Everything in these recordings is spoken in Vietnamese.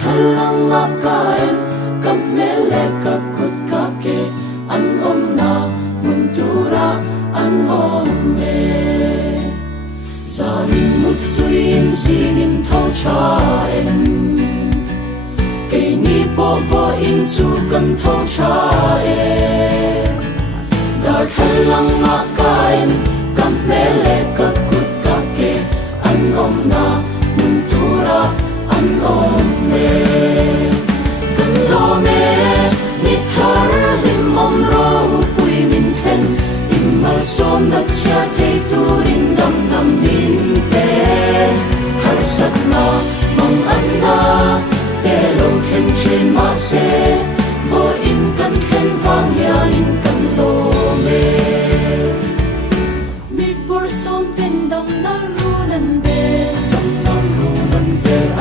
thalang nga kain kamele kakut kake an na muntura an me zarin mutuin sinin thau cha em cây ni po vo in su kan thau cha em dar thalang nga kain kamele kakut kake an na muntura an me kan lo me ni thar lim ro pui min then im mal som na cha thei turin dam dam nin te har sat na mong an na te lo khen chen ma se vo in kan khen vang hian in kan lo me mi por som ten dam na runan be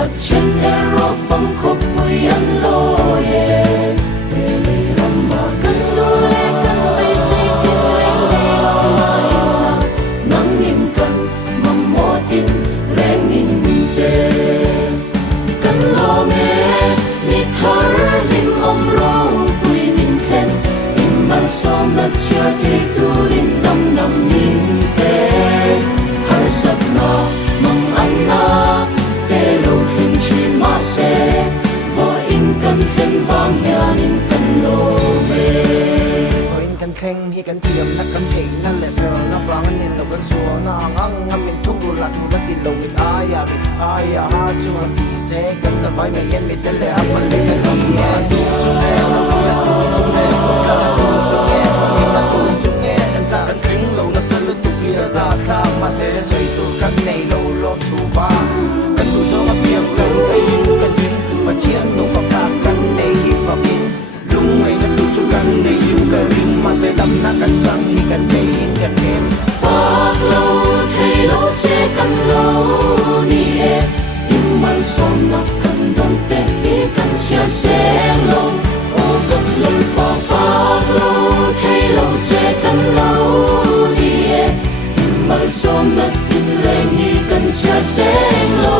a chen ero phong khop pui an lo ye ele ramma kan lo le kan pe se kin reng le lo ma in na nang in kan mam mo tin reng in te kan lo me ni thar lim ro pui min khen in man som na chia te turin dam dam nin te har sat na mang an na khen chi ma se vo in kan khen vang hian in kan lo me vo in kan khen hi kan tiam na kan thei na le fel na wang an lo kan so na ang min thu la thu na ti lo mit aya ha chu a ti se kan sa vai me yen mi tel le a mal le kan am ye tu chu le na tu chu le ka tu chu ye ki ma tu chu ye chan ta kan khen lo na san tu ki za tha ma se soi tu kan nei lo lo tu ba kan tu so ma piang kan ai kan tin ma chian no fa ka kan nei hi fa in lung ai na tu chu kan nei yu ka ring ma se dam na kan sang hi kan nei in kan em phak lo thei lo che kan lo ni e in man som na kan don te hi kan chia se lo o kan lo pa phak lo thei lo che kan lo ni e in man som na tin reng hi kan chia se lo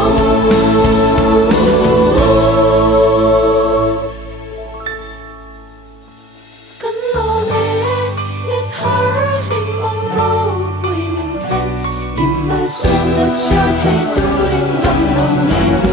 Hãy subscribe cho kênh Ghiền Mì Gõ để không bỏ lỡ những video hấp dẫn.